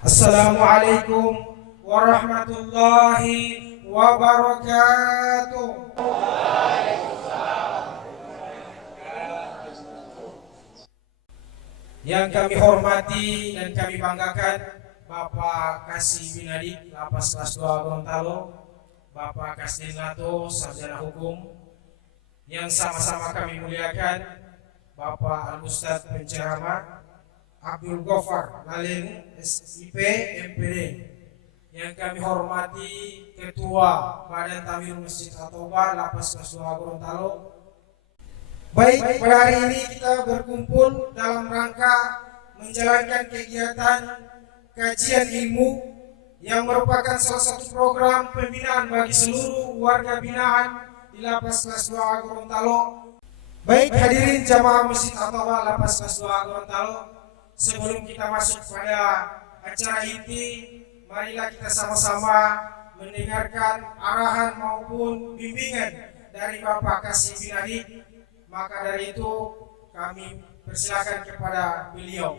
Assalamualaikum warahmatullahi wabarakatuh. Yang kami hormati dan kami banggakan Bapak Kasih Binadik Lapas Kelas 2 Gorontalo, Bapak Kasdinato Sarjana Hukum, yang sama-sama kami muliakan Bapak Al-Ustadz Penceramah Abdul Ghaffar Lalin SIP MPD, yang kami hormati Ketua Badan Tamir Masjid At-Taubah Lapas Kelas 2 Gorontalo. Baik, pada hari ini kita berkumpul dalam rangka menjalankan kegiatan kajian ilmu yang merupakan salah satu program pembinaan bagi seluruh warga binaan di Lapas Kelas 2 Gorontalo. Baik hadirin jamaah Masjid At-Taubah Lapas Kelas 2 Gorontalo, sebelum kita masuk pada acara inti, marilah kita sama-sama mendengarkan arahan maupun bimbingan dari Bapak Kasih Binadik. Maka dari itu kami persilakan kepada beliau.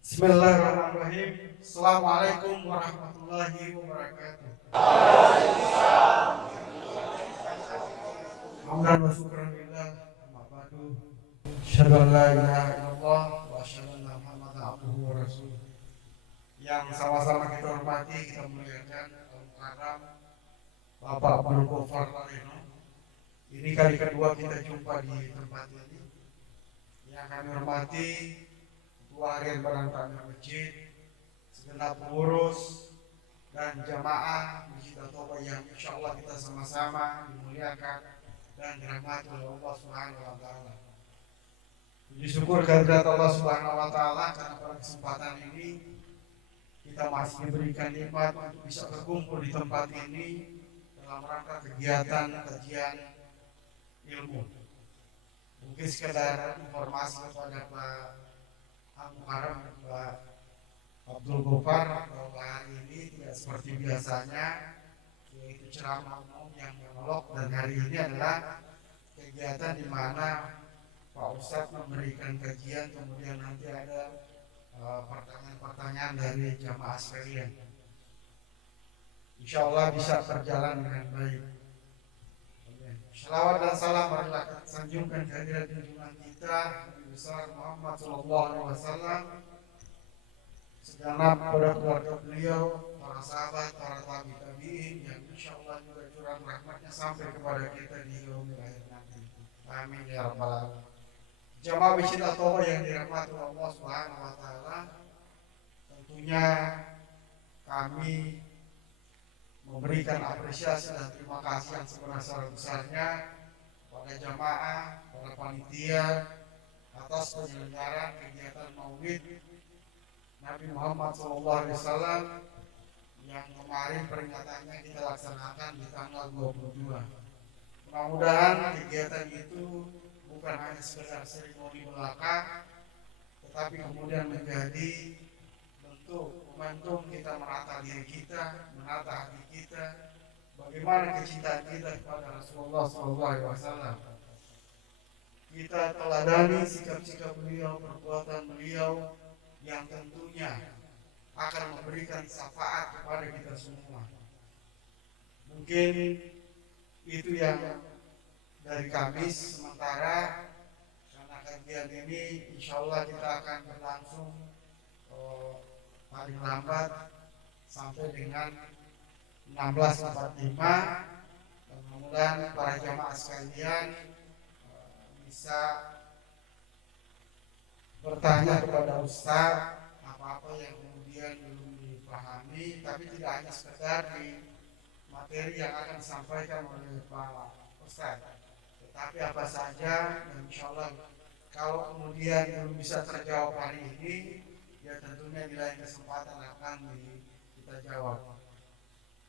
Bismillahirrahmanirrahim. Assalamualaikum warahmatullahi wabarakatuh. Hamdan wa syukran lillah, amma ba'du. Asyhadu an la ilaha illallah wa asyhadu anna Muhammadan abduhu wa rasuluh. Yang sama-sama kita hormati, kita muliakan Al-Mukarram Bapak Abdul Ghaffar Lalin. Ini kali kedua kita jumpa di tempat ini. Yang kami hormati Ketua Harian Badan Tamir Masjid, segenap pengurus dan jamaah Masjid At-Taubah yang insya Allah kita sama-sama dimuliakan dan dirahmati oleh Allah Subhanahu wa Ta'ala. Puji syukur kehadirat Allah Subhanahu wa Ta'ala karena pada kesempatan ini kita masih diberikan nikmat untuk bisa berkumpul di tempat ini dalam rangka kegiatan kajian ilmu. Mungkin sekedar informasi kepada Pak Al-Mukarram dan Pak Abdul Ghaffar bahwa hari ini tidak seperti biasanya, yaitu ceramah umum yang monolog, dan hari ini adalah kegiatan di mana Pak Ustadz memberikan kajian, kemudian nanti ada pertanyaan-pertanyaan dari jamaah sekalian. Insya Allah bisa berjalan dengan baik. Salawat dan salam marilah kita sanjungkan kehadirat junjungan kita Nabi besar Muhammad sallallahu alaihi wasallam, segenap pada keluarga beliau, para sahabat, para tabi'in yang insya Allah juga curah rahmatnya sampai kepada kita di yaumil akhir nanti. Amin ya rabbal alamin. Jamaah Masjid At-Taubah yang dirahmati Allah Subhanahu wa Ta'ala, tentunya kami memberikan apresiasi dan terima kasih yang sebesar-besarnya pada jamaah, pada panitia atas penyelenggaraan kegiatan Maulid Nabi Muhammad SAW yang kemarin peringatannya kita laksanakan di tanggal 22. Mudah-mudahan kegiatan itu bukan hanya sekedar seremoni belaka, tetapi kemudian menjadi bentuk momentum kita menata diri kita, menata hati kita, bagaimana kecintaan kita kepada Rasulullah SAW. Kita teladani sikap-sikap beliau, perbuatan beliau yang tentunya akan memberikan syafaat kepada kita semua. Mungkin itu yang dari kami sementara, karena kajian ini insya Allah kita akan berlangsung paling lambat sampai dengan 16.45, dan mudah-mudahan para jamaah sekalian bisa bertanya kepada Ustaz apa-apa yang kemudian belum dipahami, tapi tidak hanya sekedar di materi yang akan disampaikan oleh Pak Ustaz, tetapi apa saja, dan insya Allah kalau kemudian belum bisa terjawab hari ini, ya tentunya di lain kesempatan akan kita jawab.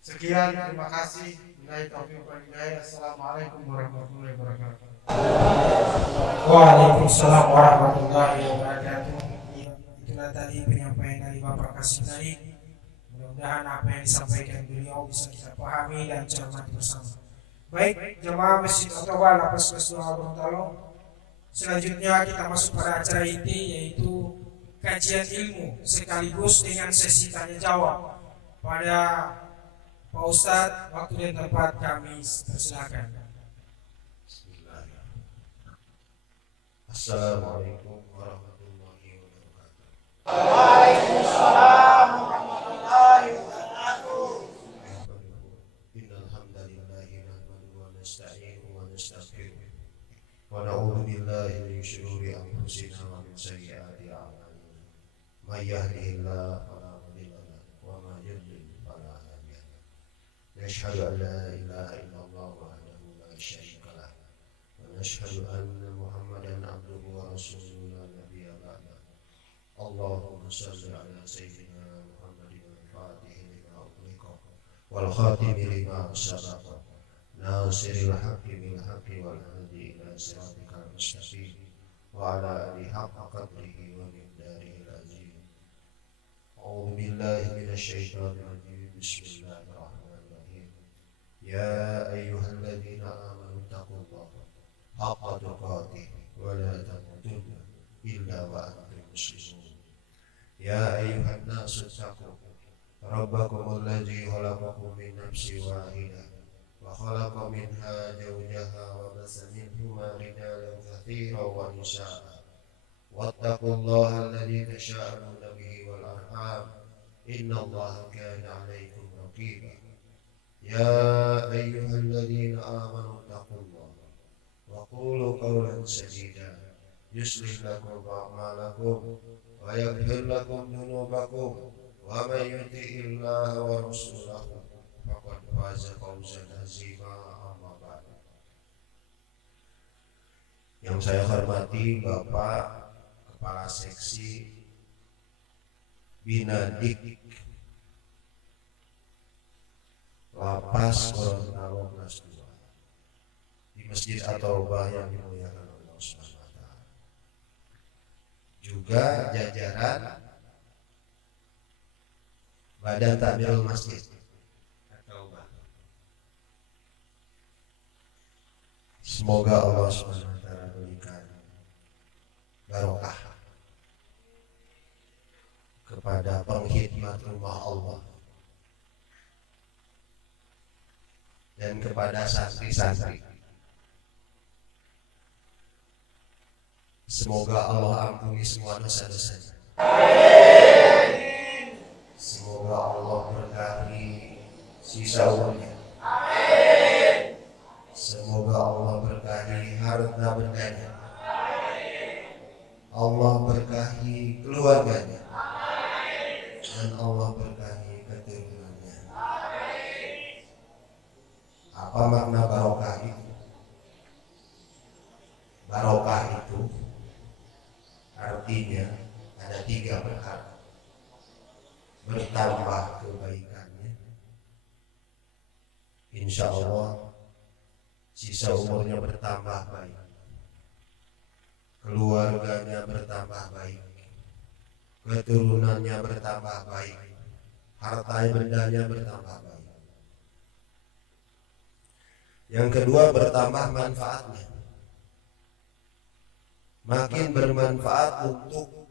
Sekian, terima kasih. Billahi taufiq wal hidayah. Assalamualaikum warahmatullahi wabarakatuh. Waalaikumsalam warahmatullahi wabarakatuh. Itulah tadi penyampaian dari Bapak Kasih tadi. Mudah-mudahan apa yang disampaikan beliau bisa kita pahami dan cermati bersama. Baik, jemaah Masjid At-Taubah Lapas Kelas 2 Gorontalo. Selanjutnya kita masuk pada acara inti, yaitu kajian ilmu sekaligus dengan sesi tanya jawab. Pada Pak Ustadz, waktu dan tempat kami persilakan. Assalamualaikum warahmatullahi wabarakatuh. Waalaikumsalam warahmatullahi wabarakatuh. Innal hamdalillahi nahmaduhu wa nasta'inuhu wa nastaghfiruh. Wa na'udzu billahi min shururi anfusina wa min sayyiati a'malina. May yahdihillahu fala mudilla lahu wa may yudlil fala hadiya lahu. Nashhadu an la ilaha illallah wahdahu la syarika lah. Wa nashhadu anna Muhammadan abduhu wa rasuluhu la nabiyya ba'dah. Allahumma shalli ala sayyidina Muhammadin al-Fatih lima ughliqa wal khatimi lima sabaqa nasiril haqqi bil haqqi wal hadi ila siratikal mustaqim wa ala alihi haqqa qadrihi wa miqdarihi al-azim. A'udzu billahi minasy syaithanir rajim. Bismillahirrahmanirrahim. Ya ayyuhalladzina amanu taqullaha haqqa tuqatih wa la tamutunna illa wa antum muslimun. Ya ayyuhan nasu taqu rabbakumul ladzi khalaqakum min nafsin wahidah wa khalaqa minha zawjaha wa basa minhuma rijalan katsiran wa nisaa'a wattaqullaha alladzi tasaaluna bihi wal arham innallaha kana 'alaykum raqiba. Ya ayyuhalladzina amanu taqullaha wa qulu qawlan sadida yuslih lakum a'malakum wa yaghfir lakum dhunubakum wa may yuti'illaha wa rasulahu faqad faza fawzan 'azima. Amma ba'du. Yang saya hormati Bapak Kepala Seksi Binadik Lapas Gorontalo kelas 2 di Masjid At-Taubah yang dimuliakan Allah Subhanahu wa taala. Juga jajaran Badan Takmirul Masjid At-Taubah. Semoga Allah Subhanahu wa taala berikan barokah kepada pengkhidmat rumah Allah dan kepada santri-santri. Semoga Allah ampuni semua dosa-dosanya. Semoga Allah berkahi sisa umurnya. Semoga Allah berkahi harta bendanya. Allah berkahi keluarganya. Dan Allah berkahi keturunannya. Apa makna barokah itu? Barokah itu artinya ada 3 perkara. Bertambah kebaikannya, insya Allah sisa umurnya bertambah baik, keluarganya bertambah baik, keturunannya bertambah baik, harta bendanya bertambah baik. Yang kedua, bertambah manfaatnya, makin bermanfaat untuk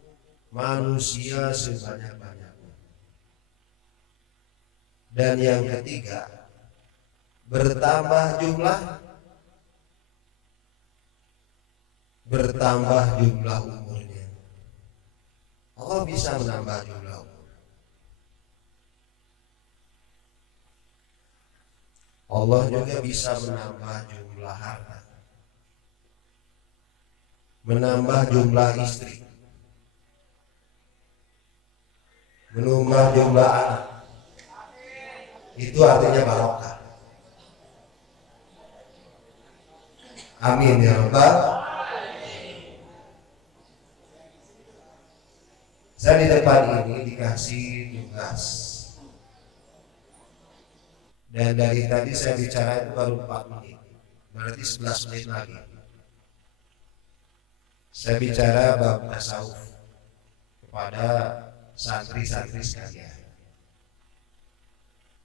manusia sebanyak-banyaknya. Dan yang ketiga, bertambah jumlah umurnya. Allah bisa menambah jumlah umur. Allah juga bisa menambah jumlah harta, menambah jumlah istri, menambah jumlah anak. Itu artinya barokah. Amin ya rabbal. Saya di depan ini dikasih tugas, dan dari tadi saya bicara itu baru 4 menit, berarti 11 menit lagi saya bicara bab tasawuf kepada santri-santri sekalian.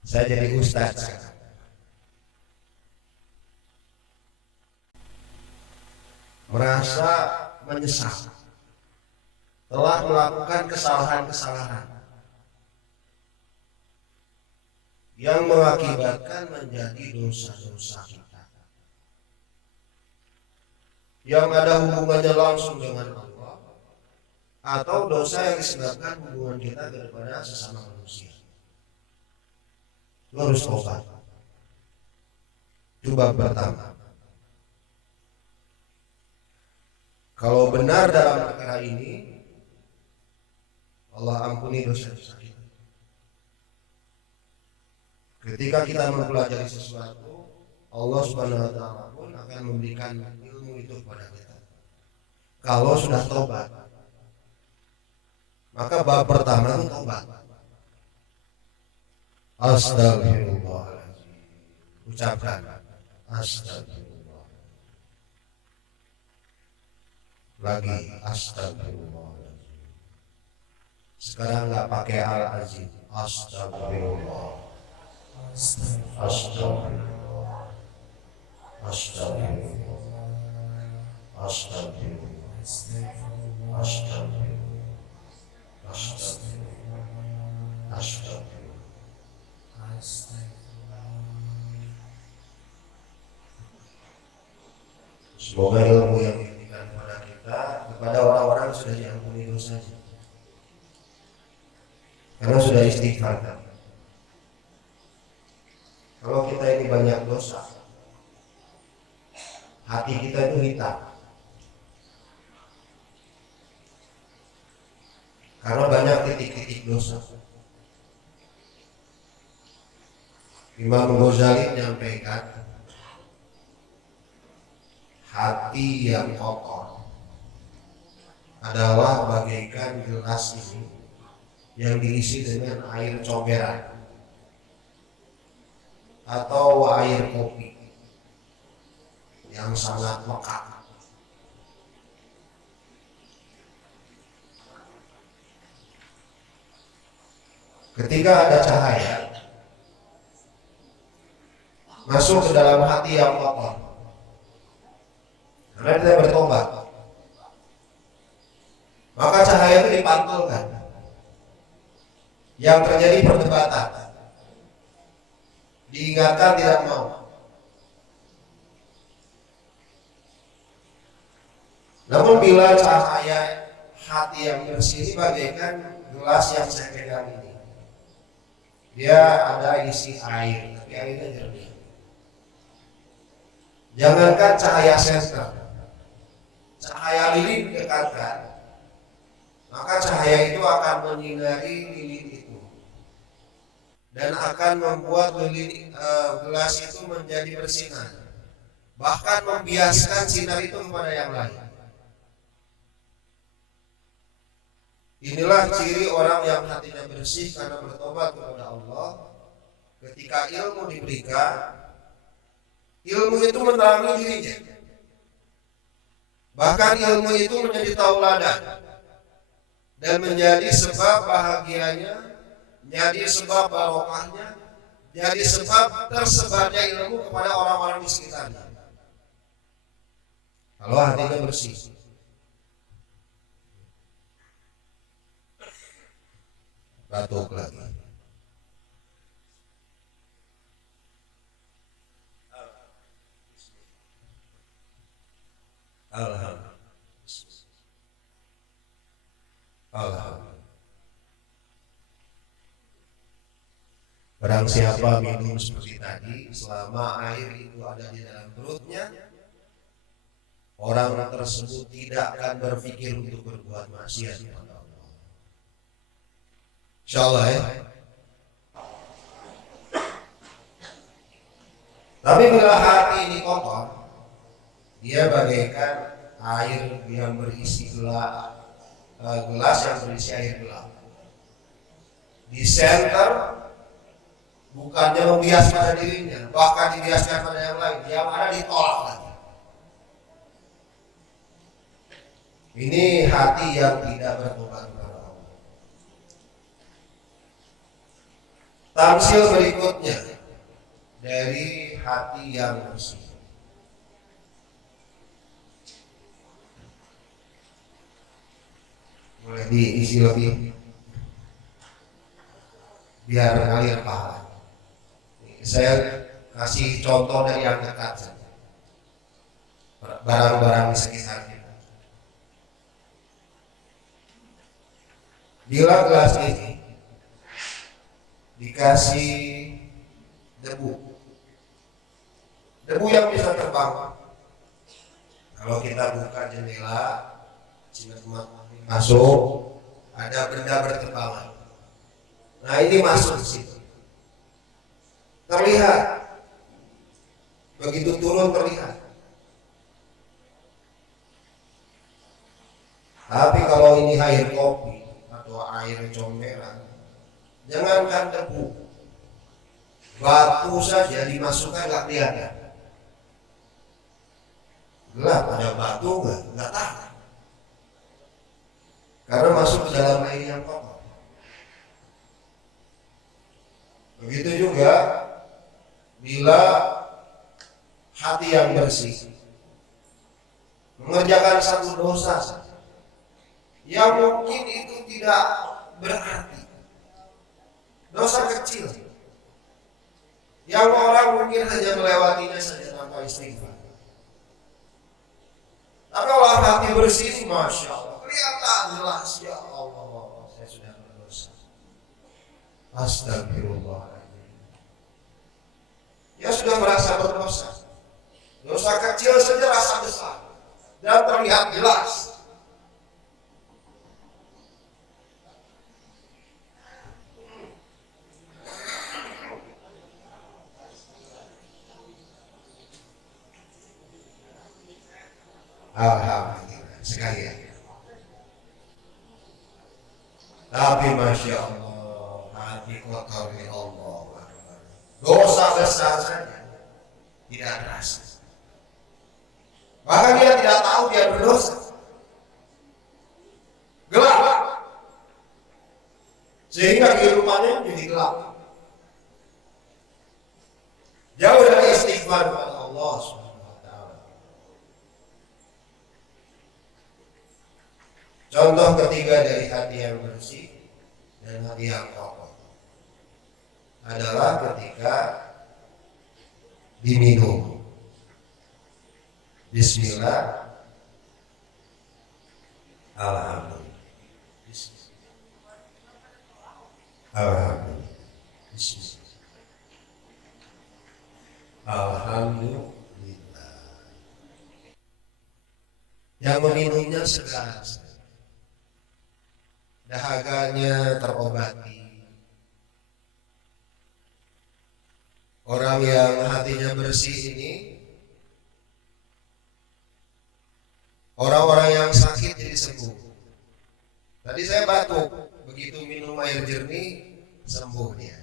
Saya jadi ustaz sekarang. Merasa menyesal telah melakukan kesalahan-kesalahan yang mengakibatkan menjadi dosa-dosa kita, yang ada hubungannya langsung dengan Allah, atau dosa yang disebabkan hubungan kita kepada sesama manusia. Lu harus tobat. Coba pertama, kalau benar dalam perkara ini, Allah ampuni dosa-dosa kita. Ketika kita mempelajari sesuatu, Allah Subhanahu wa taala pun akan memberikan ilmu itu kepada kita. Kalau sudah tobat, maka bab pertama itu tobat. Astagfirullahaladzim. Ucapkan astagfirullah. Lagi astagfirullahaladzim. Sekarang nggak pakai al-azim. Astagfirullah. Astagfirullah. Astagfirullah. Astagfirullah. Astagfirullah. Astagfirullah. Astagfirullah. Semoga ilmu yang diberikan kepada kita kepada orang-orang yang sudah diampuni dosanya, karena sudah istighfar. Kalau kita ini banyak dosa, hati kita itu hitam, karena banyak titik-titik dosa. Imam Ghazali menyampaikan, hati yang kotor adalah bagaikan gelas ini yang diisi dengan air comberan atau air kopi yang sangat pekat. Ketika ada cahaya masuk ke dalam hati yang kotor, karena kita bertobat, maka cahaya itu dipantulkan. Yang terjadi perdebatan, diingatkan tidak mau. Namun bila cahaya hati yang bersih ini bagaikan gelas yang saya pegang ini, dia ada isi air, tapi airnya jernih. Jangankan cahaya senter, cahaya lilin dekatkan, maka cahaya itu akan menyinari lilin itu dan akan membuat gelas itu menjadi bersinar, bahkan membiaskan sinar itu kepada yang lain. Inilah ciri orang yang hatinya bersih karena bertobat kepada Allah. Ketika ilmu diberikan, ilmu itu menerangi dirinya, bahkan ilmu itu menjadi tauladan dan menjadi sebab bahagianya, menjadi sebab barokahnya, jadi sebab tersebarnya ilmu kepada orang-orang di sekitarnya. Kalau hatinya bersih. Batuk lagi. Alhamdulillah. Alhamdulillah. Barang siapa minum seperti tadi, selama air itu ada di dalam perutnya, orang tersebut tidak akan berpikir untuk berbuat maksiat kepada Allah. Insyaallah ya. Tapi bila hati ini kotor, dia bagaikan air yang berisi gelas yang berisi air gelap. Di center bukannya membias pada dirinya, bahkan dibiaskan pada yang lain, yang ada ditolak lagi. Ini hati yang tidak bertobat kepada Allah. Tamsil berikutnya dari hati yang bersih. boleh diisi lebih biar ngalir pahala. Saya kasih contoh dari yang dekat saja, barang-barang di sekitar kita. Bila gelas ini dikasih debu yang bisa terbang, kalau kita buka jendela, sinar masuk, ada benda berterbangan. Nah ini masuk ke situ, terlihat, begitu turun terlihat. Tapi kalau ini air kopi atau air comberan, jangankan debu, batu saja dimasukkan nggak kelihatan. Gelap, ada batu nggak tahu, karena masuk ke dalam air yang kotor. Begitu juga bila hati yang bersih mengerjakan satu dosa saja, yang mungkin itu tidak berarti, dosa kecil yang orang mungkin hanya melewatinya saja tanpa istighfar. Tapi kalau hati bersih, masya Allah, kelihatan jelas, ya Allah, saya sudah berdosa. Astagfirullahaladzim. Ya sudah merasa berdosa. Dosa kecil saja rasa besar dan terlihat jelas. Alhamdulillah sekalian. Tapi masya Allah, hati kotor ya Allah. Dosa besar saja tidak terasa. Bahkan dia tidak tahu dia berdosa. Gelap. Sehingga kehidupannya menjadi gelap. Jauh dari istighfar kepada Allah Subhanahu wa taala. Contoh ketiga dari hati yang bersih dan hati yang kotor adalah ketika diminum. Bismillah, alhamdulillah, alhamdulillah, bismillah, alhamdulillah. Yang meminumnya segar, dahaganya terobati. Orang yang hatinya bersih ini, orang-orang yang sakit jadi sembuh. Tadi saya batuk, begitu minum air jernih sembuh dia.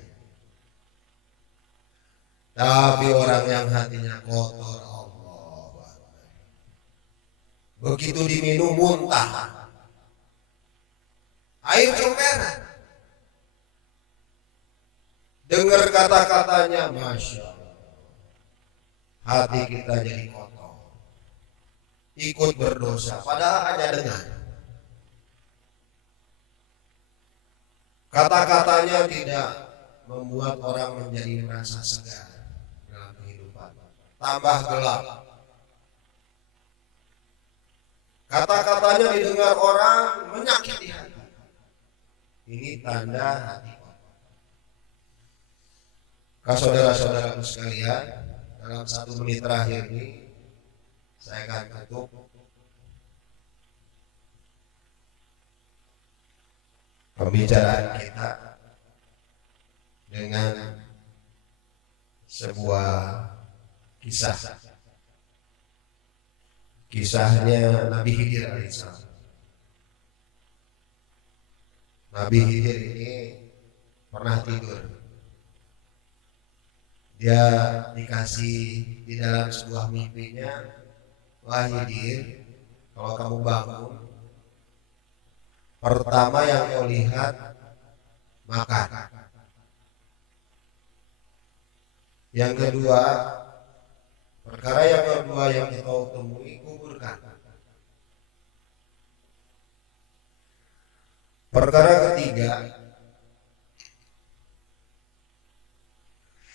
Tapi orang yang hatinya kotor, Allah, begitu diminum muntah. Air comberan. Dengar kata-katanya, masya Allah, hati kita jadi kotor, ikut berdosa, padahal hanya dengar. Kata-katanya tidak membuat orang menjadi merasa segar dalam kehidupan, tambah gelap. Kata-katanya didengar orang menyakiti hati. Ini tanda hati kotor. Saudara-saudaraku sekalian, dalam 1 menit terakhir ini saya akan tutup pembicaraan kita dengan sebuah kisah. Kisahnya Nabi Khidir alaihissalam. Nabi Khidir ini pernah tidur. Dia dikasih di dalam sebuah mimpinya, wah Khidir, kalau kamu bangun, pertama yang kau lihat makan. Yang kedua, perkara yang kedua yang kau temui, kuburkan. Perkara ketiga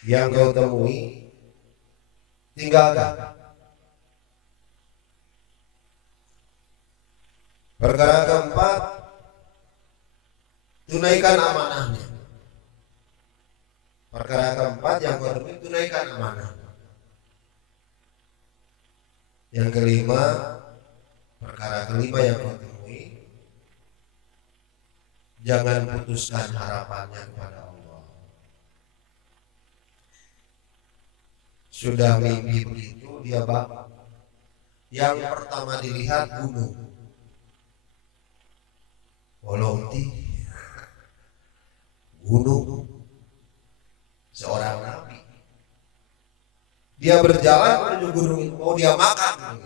yang kau temui, tinggalkan. Perkara keempat, tunaikan amanahnya. Perkara keempat yang kau temui, tunaikan amanah. Yang kelima, perkara kelima yang kau temui, jangan putuskan harapannya kepada Allah. Sudah mimpi begitu, dia bak. Yang pertama dilihat gunung. Wolonti, gunung, seorang nabi. Dia berjalan menuju gunung itu, mau dia makan.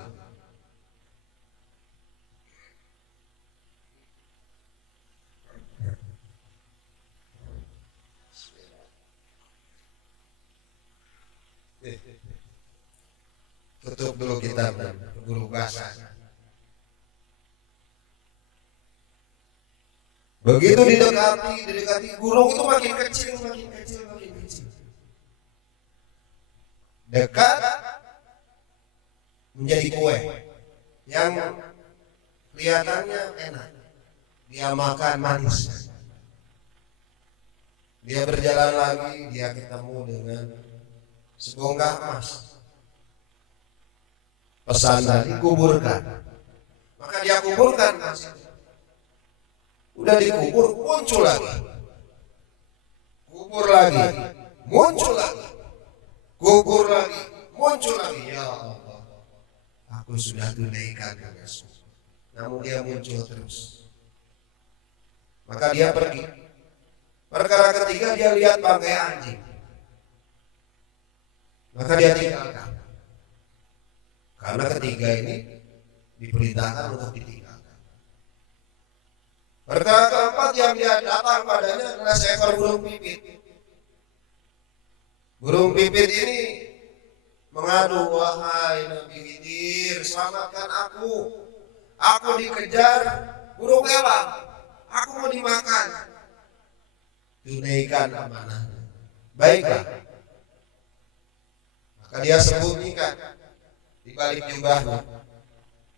Tutup dulu kitab dan guru bahasa. Begitu didekati gunung itu makin kecil. Dekat menjadi kue yang kelihatannya enak. Dia makan manis. Dia berjalan lagi, dia ketemu dengan sebongkah emas. Pesan tadi kuburkan. Maka dia kuburkan emas. Udah dikubur, muncul lagi. Kubur lagi, muncul lagi. Kubur lagi, muncul lagi. Ya Allah, aku sudah tunaikan tugasku. Namun dia muncul terus. Maka dia pergi. Perkara ketiga, dia lihat bangkai anjing. Maka dia tinggalkan. Karena ketiga ini diperintahkan untuk ditinggalkan. Perkara keempat yang dia datang padanya adalah seekor burung pipit. Burung pipit ini mengadu, wahai Nabi Khidir, selamatkan aku. Aku dikejar burung elang. Aku mau dimakan. Tunaikan amanahnya. Baiklah. Maka dia sembunyikan di balik jubahnya.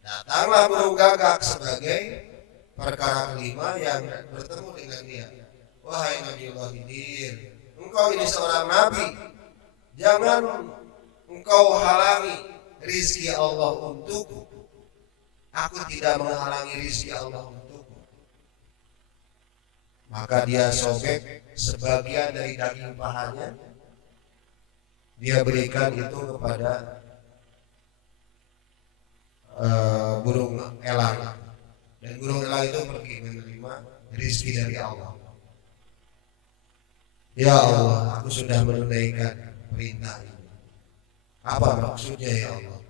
Datanglah burung gagak sebagai perkara kelima yang bertemu dengan dia. Wahai Nabiullah Khidir, engkau ini seorang nabi, jangan engkau halangi rizki Allah untukku. Aku tidak menghalangi rizki Allah untukku. Maka dia sobek sebagian dari daging pahanya, dia berikan itu kepada burung elang. Dan burung elang itu pergi menerima rizki dari Allah. Ya Allah, aku sudah menunaikan perintah ini. Apa maksudnya ya Allah?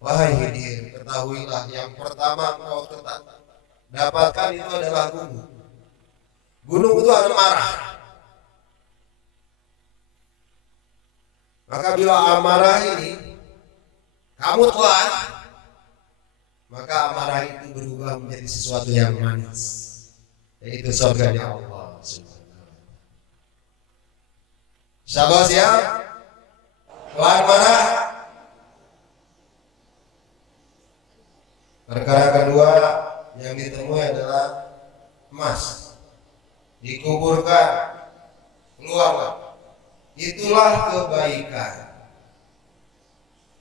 Wahai Khidir, ketahuilah yang pertama engkau dapatkan itu adalah gunung. Gunung itu akan marah. Maka bila amarah ini kamu telan, maka amarah itu berubah menjadi sesuatu yang manis, yaitu surganya Allah. Sahabat siap? Kelar marah. Perkara kedua yang ditemui adalah emas. Dikuburkan, keluar. Itulah kebaikan.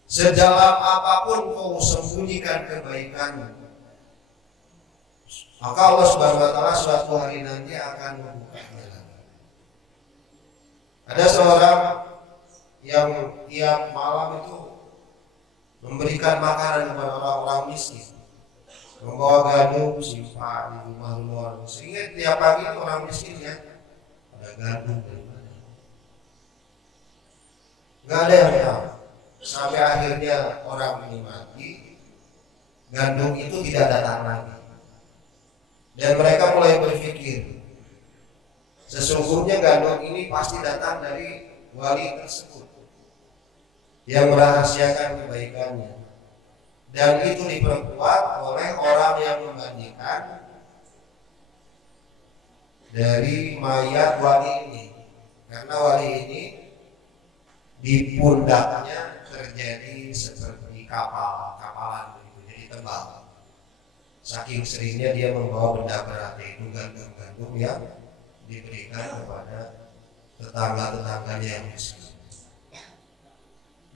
Sedalam apapun kau sembunyikan kebaikanmu, maka Allah Subhanahu wa taala suatu hari nanti akan membukanya. Ada seorang yang tiap malam itu memberikan makanan kepada orang-orang miskin, membawa gandum simpan di rumah luar, sehingga tiap pagi itu orang miskin ya ada gandum dari mana. Gak ada yang tahu. Sampai akhirnya orang ini mati, gandum itu tidak datang lagi. Dan mereka mulai berpikir, sesungguhnya gandum ini pasti datang dari wali tersebut yang merahasiakan kebaikannya. Dan itu diperkuat oleh orang yang membandingkan dari mayat wali ini, karena wali ini di pundaknya terjadi seperti kapalan gitu, jadi tebal. Saking seringnya dia membawa benda berat, itu gandum-gandum yang diberikan kepada tetangga-tetangganya yang miskin.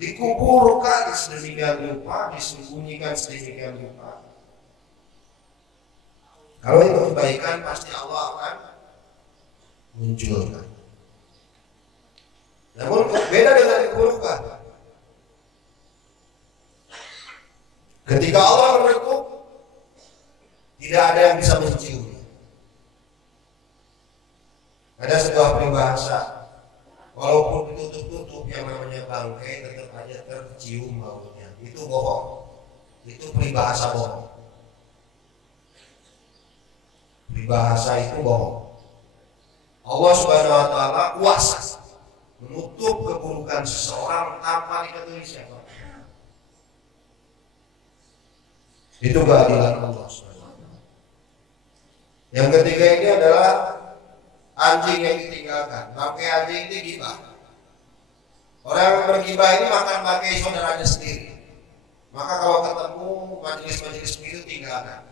Dikuburkan sedemikian rupa, disembunyikan sedemikian rupa. Kalau itu kebaikan pasti Allah akan munculkan. Namun beda dengan keburukan. Ketika Allah menekuk, tidak ada yang bisa menciumnya. Ada sebuah peribahasa, walaupun ditutup-tutup yang namanya bangkai, tetap aja tercium baunya. Itu bohong. Itu peribahasa bohong. Peribahasa itu bohong. Allah Subhanahu wa taala kuasa menutup keburukan seseorang tanpa diketahui siapa. Itu keadilan Allah Subhanahu wa taala. Yang ketiga ini adalah anjing yang ditinggalkan. Bangkai anjing itu gibah. Orang yang bergibah ini makan bangkai saudaranya sendiri. Maka kalau ketemu majelis-majelis begitu tinggalkan.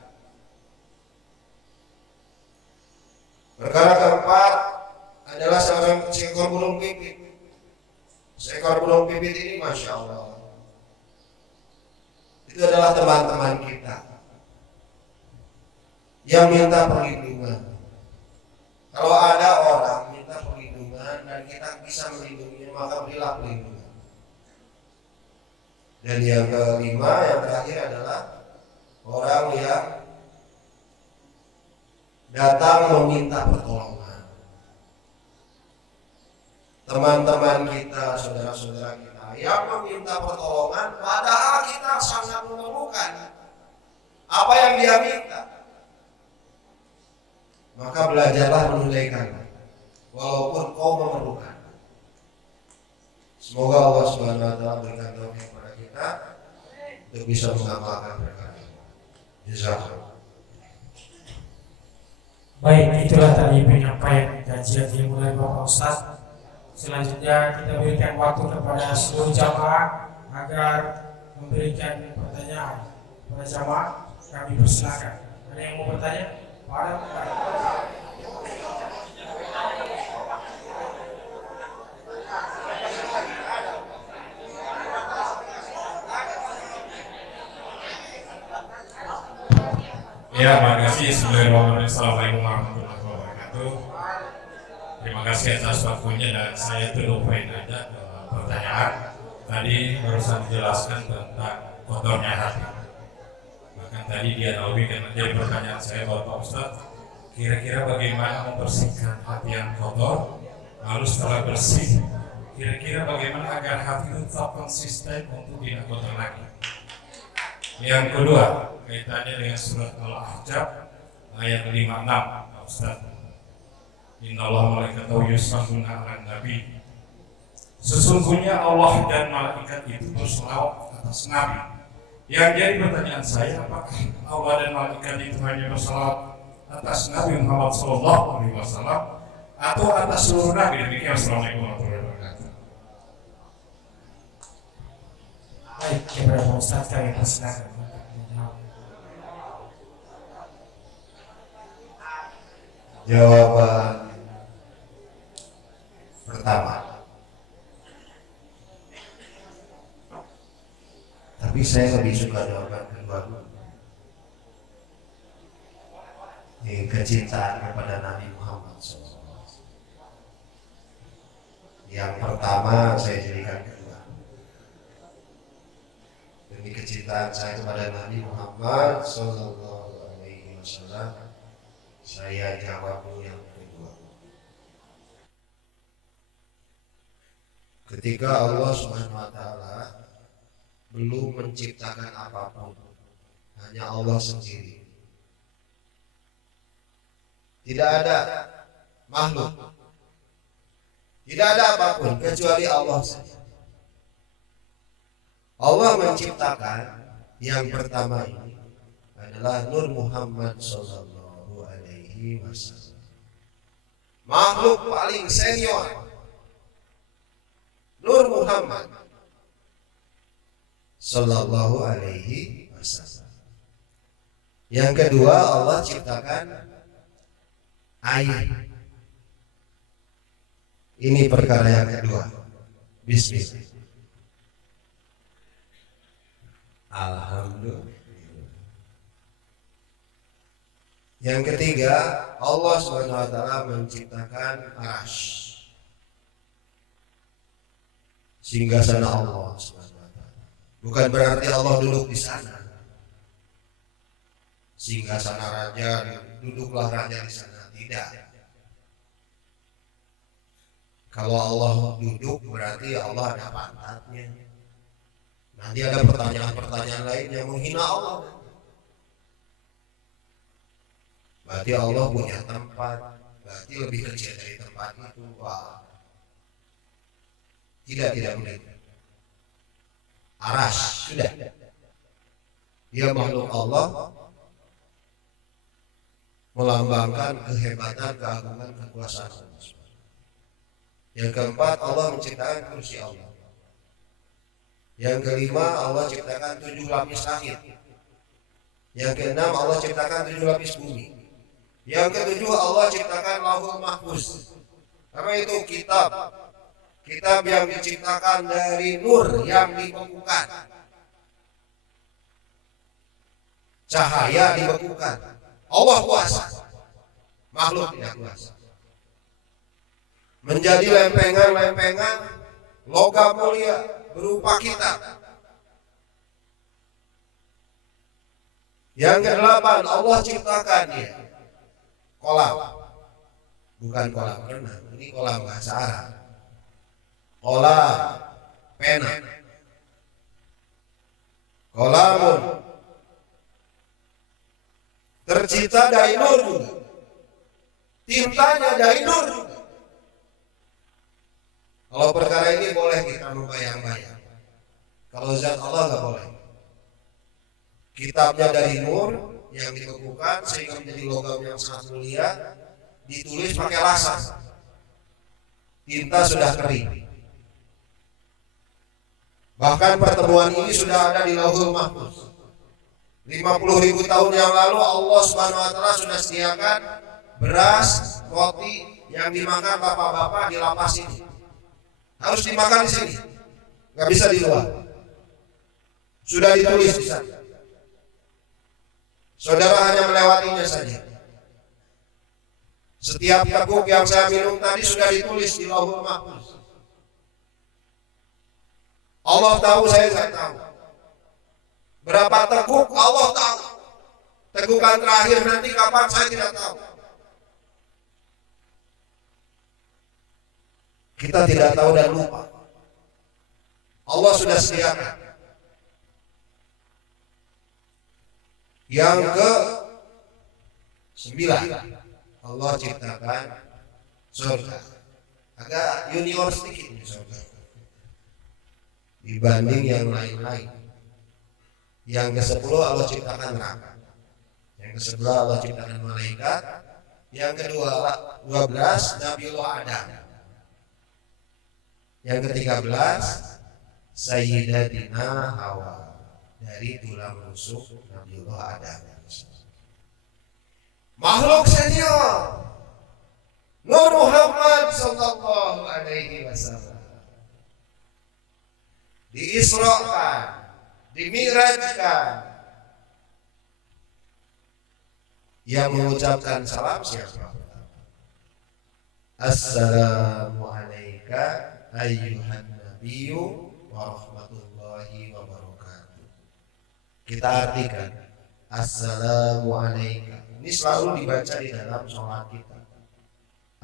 Perkara keempat adalah seekor burung pipit. Seekor burung pipit ini Masya Allah, itu adalah teman-teman kita yang minta perlindungan. Kalau ada orang minta perlindungan dan kita bisa melindunginya, maka berilah perlindungan. Dan yang kelima, yang terakhir adalah orang yang datang meminta pertolongan. Teman-teman kita, saudara-saudara kita yang meminta pertolongan, padahal kita sangat memerlukan apa yang dia minta, maka belajarlah menunaikan walaupun kau memerlukan. Semoga Allah Subhanahu wa taala berikan taufik kepada kita untuk bisa mengamalkan perkara ini. Jazakallah. Baik, itulah tadi penyampaian kajian dimulai Bapak Ustaz. Selanjutnya kita berikan waktu kepada seluruh jamaah agar memberikan pertanyaan kepada jamaah. Kami persilakan. Ada yang mau bertanya? Pak. Ya, makasih. Bismillahirrahmanirrahim. Assalamualaikum warahmatullahi wabarakatuh. Terima kasih atas waktunya dan saya terlupain aja pertanyaan. Tadi barusan dijelaskan tentang kotornya hati. Bahkan tadi dia nawikan menjadi pertanyaan saya Bapak Ustaz. Kira-kira bagaimana membersihkan hati yang kotor? Lalu setelah bersih, kira-kira bagaimana agar hati itu tetap konsisten untuk tidak kotor lagi? Yang kedua, kaitannya dengan surat Al-Ahzab ayat 56, Pak Ustaz. Innallaha malaikatahu yusalluna 'alan nabi. Sesungguhnya Allah dan malaikat itu berselawat atas Nabi. Yang jadi pertanyaan saya, apakah Allah dan malaikat itu hanya berselawat atas Nabi Muhammad SAW atau atas seluruh Nabi? Demikian. Assalamualaikum warahmatullahi wabarakatuh. Baik, kepada Pak Ustaz kami persilakan. Jawaban pertama, tapi saya lebih suka jawaban kedua dulu. Kecintaan kepada Nabi Muhammad SAW. Yang pertama saya jadikan kedua. Demi kecintaan saya kepada Nabi Muhammad SAW, saya jawab dulu yang kedua. Ketika Allah Subhanahu wa taala belum menciptakan apapun, hanya Allah sendiri. Tidak ada makhluk, tidak ada apapun kecuali Allah saja. Allah menciptakan yang pertama ini adalah Nur Muhammad SAW. makhluk paling senior, Nur Muhammad Sallallahu Alaihi Wasallam. Yang kedua, Allah ciptakan air. Ini perkara yang kedua. Bismillah. Alhamdulillah. Yang ketiga, Allah Subhanahu wa taala menciptakan arasy. Singgasana Allah Subhanahu wa taala. Bukan berarti Allah duduk di sana. Singgasana raja, duduklah raja di sana, tidak. Kalau Allah duduk berarti Allah ada pantatnya. Nanti ada pertanyaan-pertanyaan lain yang menghina Allah. Berarti Allah punya tempat, berarti lebih kecil dari tempat itu. Wah. Tidak boleh. Arasy sudah. Dia makhluk Allah, melambangkan kehebatan, keagungan, kekuasaan Allah. Yang keempat, Allah menciptakan kursi Allah. Yang kelima, Allah ciptakan 7 lapis langit. Yang keenam, Allah ciptakan 7 lapis bumi. Yang ketujuh, Allah ciptakan Lauhul Mahfuz. Karena itu kitab yang diciptakan dari nur yang dibekukan, cahaya dibekukan. Allah kuasa, makhluk tidak kuasa. Menjadi lempengan-lempengan logam mulia berupa kitab. Yang kedelapan, Allah ciptakan dia kolam, bukan kolam renang, ini kolam bahasa Arab. Kolam pena, kolamun tercipta dari nur juga, tintanya dari nur juga. Kalau perkara ini boleh kita membayang-bayang. Kalau zat Allah nggak boleh. Kitabnya dari nur yang dibekukan sehingga menjadi logam yang sangat mulia, ditulis pakai laser. Tinta sudah kering. Bahkan pertemuan ini sudah ada di Lauhul Mahfuz. 50.000 tahun yang lalu Allah Subhanahu wa taala sudah sediakan beras, roti yang dimakan bapak-bapak di lapas ini. Harus dimakan di sini, nggak bisa di luar. Sudah ditulis di sana. Saudara hanya melewatinya saja. Setiap teguk yang saya minum tadi sudah ditulis di Lauhul Mahfuz. Allah tahu, saya nggak tahu. Berapa teguk Allah tahu. Tegukan terakhir nanti kapan saya tidak tahu. Kita tidak tahu dan lupa. Allah sudah sediakan. Yang ke-9, Allah ciptakan surga. Agak junior sedikit ini surga dibanding yang lain-lain. Yang ke-10 Allah ciptakan neraka. Yang ke-11 Allah ciptakan malaikat. Yang ke-12 Nabiullah Adam. Yang ke-13 Sayyidatina Hawa, dari tulang rusuk Nabiullah Adam. Makhluk senior Nur Muhammad Sallallahu Alaihi Wasallam diisrakan, dimi'rajkan. Yang mengucapkan salam siapa? Assalamu alayka ayyuhan nabiyyu wa rahmatullahi wa barakatuh. Kita artikan Assalamu alayka. Ini selalu dibaca di dalam sholat kita.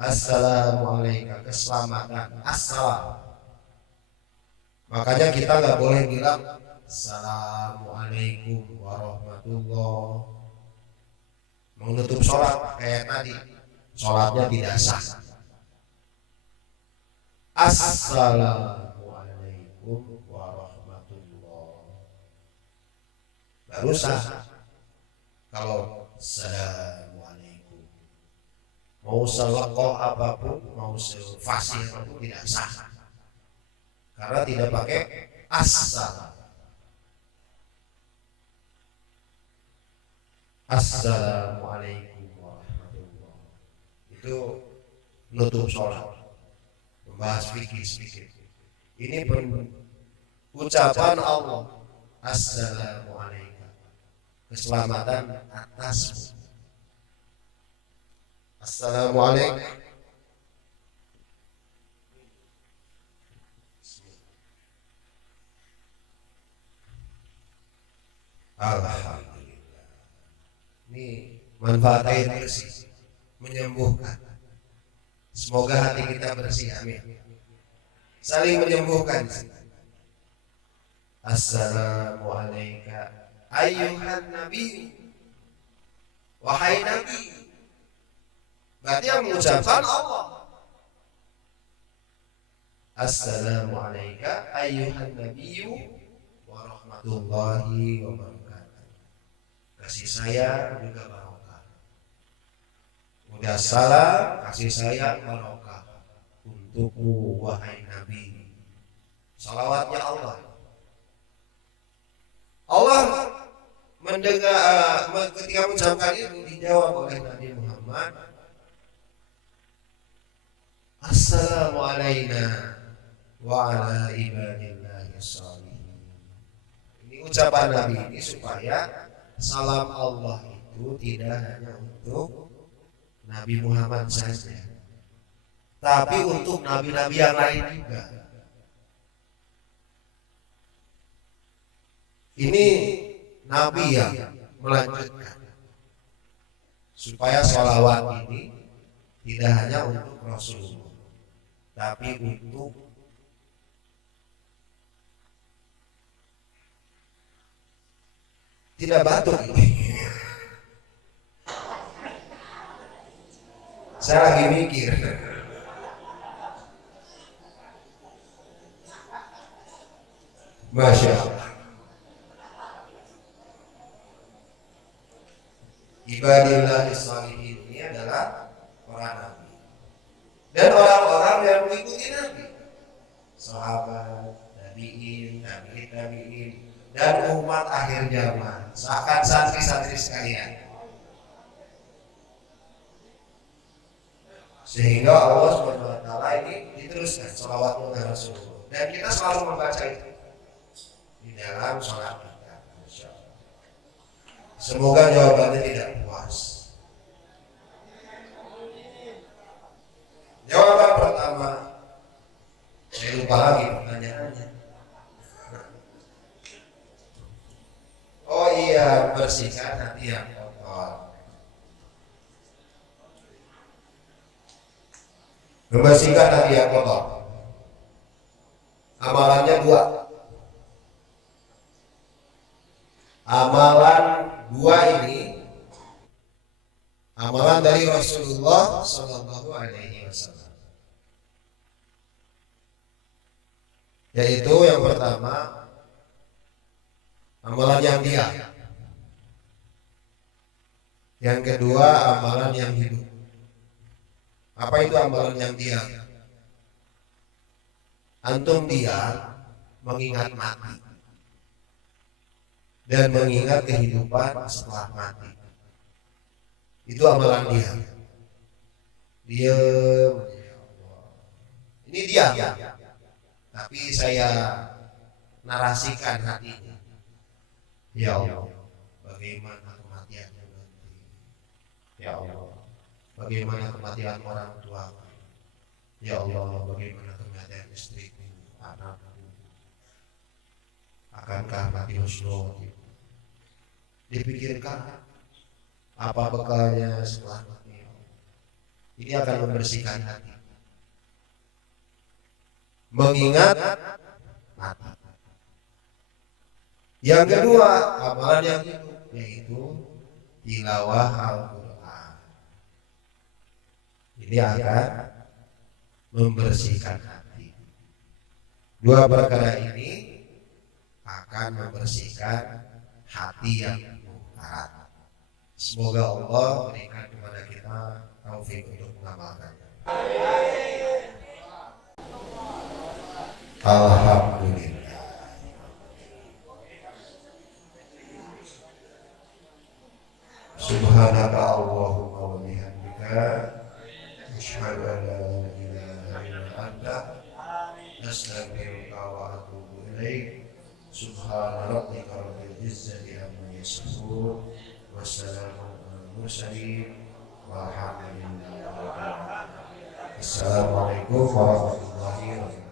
Assalamu alayka, keselamatan, assalam. Makanya kita nggak boleh bilang Assalamualaikum warahmatullahi. Menutup sholat kayak tadi, sholatnya tidak sah. Assalamualaikum warahmatullahi, baru sah. Kalau Assalamualaikum, mau selekoh apapun, mau sefasih apapun tidak sah karena tidak pakai assalam. Assalamualaikum warahmatullahi wabarakatuh. Itu nutup sholat, membahas fikih sedikit. Ini ucapan Allah, assalamualaikum, keselamatan atasmu. Assalamualaikum. Alhamdulillah. Ini manfaat air bersih, menyembuhkan. Semoga hati kita bersih, amin. Saling menyembuhkan. Assalamualaikum ayyuhan nabi, wahai nabi. Berarti yang mengucapkan Allah. Assalamualaikum ayyuhan nabi wa rahmatullahi wa barakatuh. Kasih sayang juga barokah. Udah salam, kasih sayang barokah untukmu wahai nabi. Salawatnya Allah. Allah mendengar ketika mengucapkan itu dijawab oleh Nabi Muhammad, assalamu alayna wa ala ibadillahi shalihin. Ini ucapan Nabi ini supaya salam Allah itu tidak hanya untuk Nabi Muhammad saja, tapi untuk nabi-nabi yang lain juga. Ini Nabi yang melanjutkan supaya sholawat ini tidak hanya untuk Rasulullah, tapi untuk tidak batuk ini. Saya lagi mikir. Masya Allah. Ibadillah shalihin ini adalah para nabi dan orang-orang yang mengikuti nabi, sahabat, tabi'in, dan umat akhir zaman, seakan santri-santri sekalian. Sehingga Allah SWT ini diteruskan sholawat kepada Rasulullah, dan kita selalu membaca itu di dalam sholat kita. Semoga jawabannya tidak puas. Jawaban pertama, saya lupa lagi pertanyaannya. Oh iya, bersihkan hati yang kotor. Membersihkan hati yang kotor. Amalannya 2. Amalan 2 ini amalan dari Rasulullah Sallallahu Alaihi Wasallam, yaitu yang pertama amalan yang diam, yang kedua amalan yang hidup. Apa itu amalan yang diam? Antum diam mengingat mati dan mengingat kehidupan setelah mati. Itu amalan diam. Diam. Ini diam. Tapi saya narasikan hatinya. Ya Allah, bagaimana kematiannya nanti? Ya Allah, bagaimana kematian orang tua? Ya Allah, bagaimana kematian istriku, anakku? Akankah mati husnul? Dipikirkan apa bekalnya setelah mati. Ini akan membersihkan hati. Mengingat mati. Yang kedua, amalan yang hidup, yaitu tilawah Al-Quran. Ini akan membersihkan hati. 2 perkara ini akan membersihkan hati yang mungkarat, Semoga Allah berikan kepada kita taufik untuk mengamalkan. Alhamdulillah. Subhanaka Allahumma wa bihamdika asyhadu an la ilaha illa anta astaghfiruka wa atubu ilaik. Subhana rabbika rabbil izzati amma yasifun wa salamun alal mursalin walhamdulillahi rabbil alamin. Assalamualaikum warahmatullahi wabarakatuh.